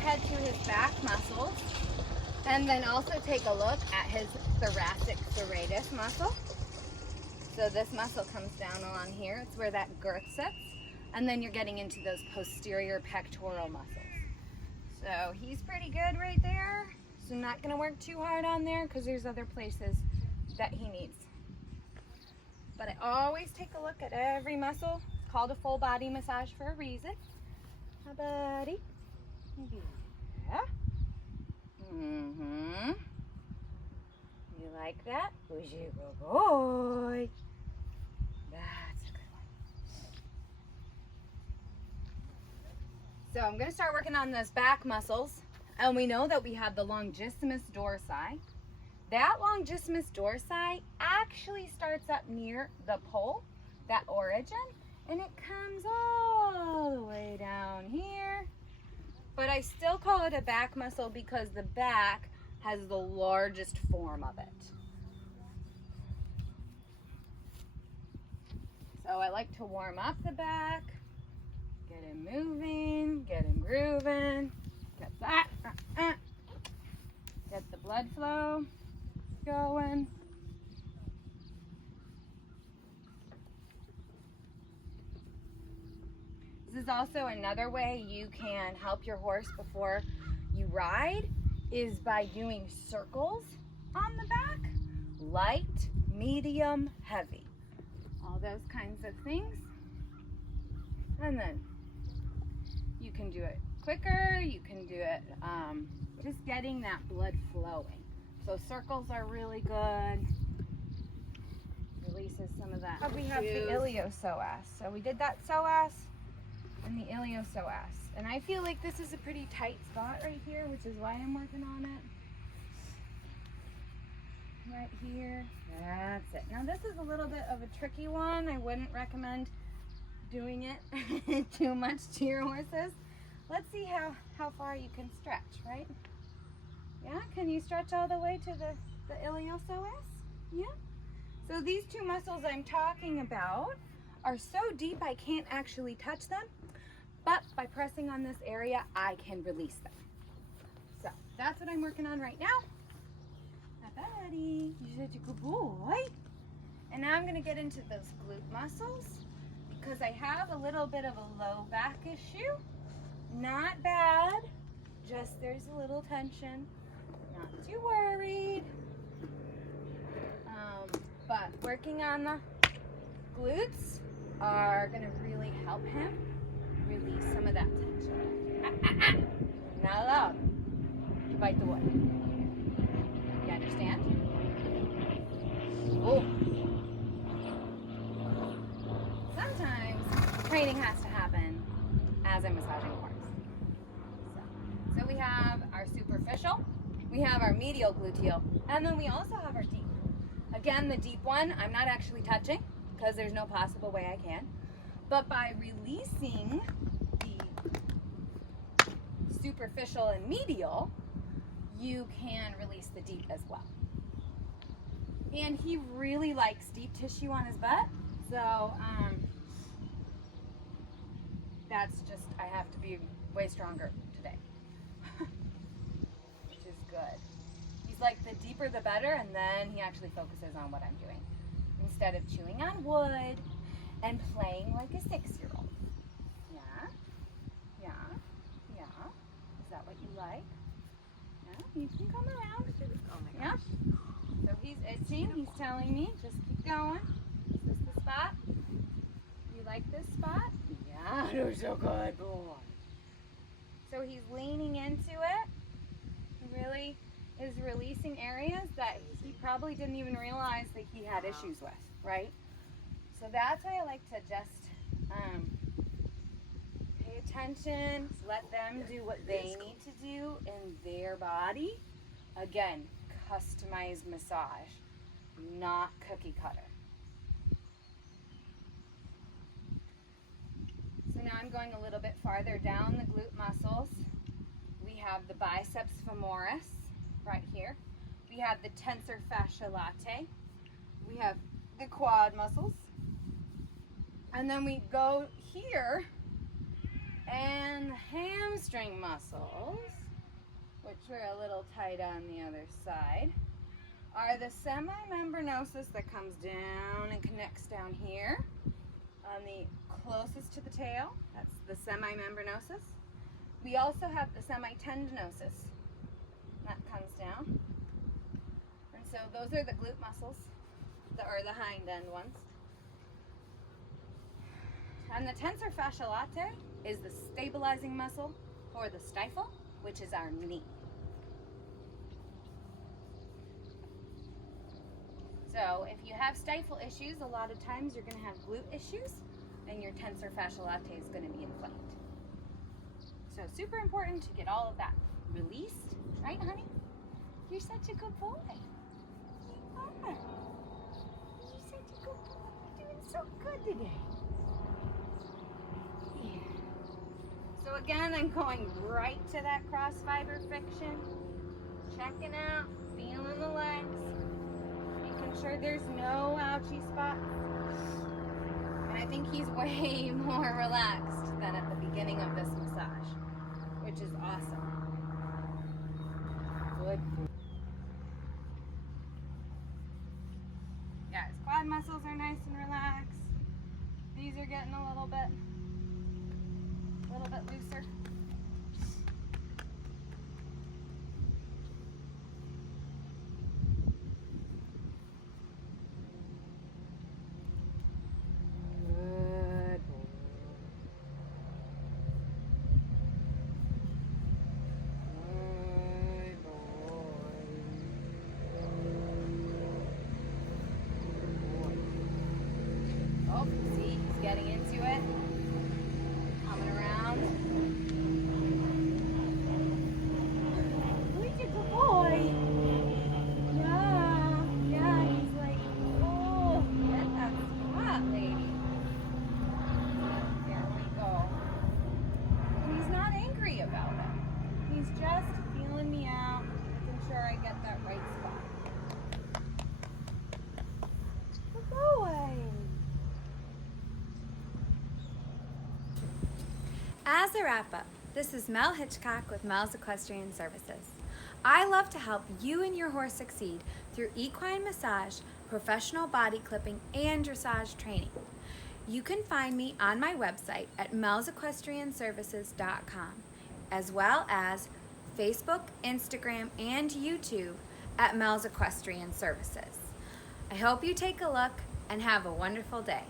ahead to his back muscles and then also take a look at his thoracic serratus muscle. So this muscle comes down along here. It's where that girth sits. And then you're getting into those posterior pectoral muscles. So he's pretty good right there. So I'm not going to work too hard on there because there's other places that he needs. But I always take a look at every muscle. It's called a full body massage for a reason. Hi, buddy. Yeah. Mm-hmm. You like that? Who's your good boy? That's a good one. So I'm going to start working on those back muscles. And we know that we have the longissimus dorsi. That longissimus dorsi actually starts up near the pole, that origin, and it comes all the way down here. But I still call it a back muscle because the back has the largest form of it. So I like to warm up the back, get him moving, get him grooving, get that, get the blood flow going. This is also another way you can help your horse before you ride, is by doing circles on the back, light, medium, heavy, all those kinds of things. And then you can do it quicker, you can do it just getting that blood flowing. So circles are really good. Releases some of that. We have the iliopsoas. So we did that psoas and the iliopsoas. And I feel like this is a pretty tight spot right here, which is why I'm working on it. Right here. That's it. Now this is a little bit of a tricky one. I wouldn't recommend doing it too much to your horses. Let's see how far you can stretch, right? Yeah, can you stretch all the way to the iliopsoas? Yeah. So these two muscles I'm talking about are so deep I can't actually touch them, but by pressing on this area, I can release them. So that's what I'm working on right now. Hi, buddy. You're such a good boy. And now I'm gonna get into those glute muscles because I have a little bit of a low back issue. Not bad, just there's a little tension. Not too worried. But working on the glutes are going to really help him release some of that tension. Not allowed to bite the wood. You understand? Oh. Sometimes training has to happen as I'm massaging a horse. So we have our superficial, we have our medial gluteal, and then we also have our deep. Again, the deep one, I'm not actually touching because there's no possible way I can. But by releasing the superficial and medial, you can release the deep as well. And he really likes deep tissue on his butt. So that's just, I have to be way stronger today. Which is good. Like the deeper the better, and then he actually focuses on what I'm doing instead of chewing on wood and playing like a 6-year-old. Yeah, yeah, yeah. Is that what you like? Yeah, you can come around. Oh my gosh. Yeah. So he's itching. He's telling me, just keep going. Is this the spot? You like this spot? Yeah, you're so good, boy. So he's leaning into it. He really is releasing areas that he probably didn't even realize that he had issues with, right? So that's why I like to just pay attention, let them do what they need to do in their body. Again, customized massage, not cookie cutter. So now I'm going a little bit farther down the glute muscles. We have the biceps femoris right here. We have the tensor fasciae latae. We have the quad muscles. And then we go here And the hamstring muscles, which are a little tight on the other side, are the semimembranosus that comes down and connects down here on the closest to the tail. That's the semimembranosus. We also have the semitendinosus that comes down. And so those are the glute muscles, or the hind end ones. And the tensor fasciae latae is the stabilizing muscle for the stifle, which is our knee. So if you have stifle issues, a lot of times you're going to have glute issues, and your tensor fasciae latae is going to be inflamed. So super important to get all of that released, right, honey? You're such a good boy. You are. You're such a good boy. You're doing so good today. Yeah. So again, I'm going right to that cross fiber friction, checking out, feeling the legs, making sure there's no ouchy spots. And I think he's way more relaxed than at the beginning of this massage, which is awesome. Good. Yeah, his quad muscles are nice and relaxed. These are getting a little bit looser. Oh, see, he's getting into it. Coming around. He's a good boy. Yeah, he's like, oh, get that spot, lady. There we go. And he's not angry about it. He's just feeling me out, making sure I get that right spot. Good boy. As a wrap-up, this is Mel Hitchcock with Mel's Equestrian Services. I love to help you and your horse succeed through equine massage, professional body clipping, and dressage training. You can find me on my website at melsequestrianservices.com, as well as Facebook, Instagram, and YouTube at Mel's Equestrian Services. I hope you take a look and have a wonderful day.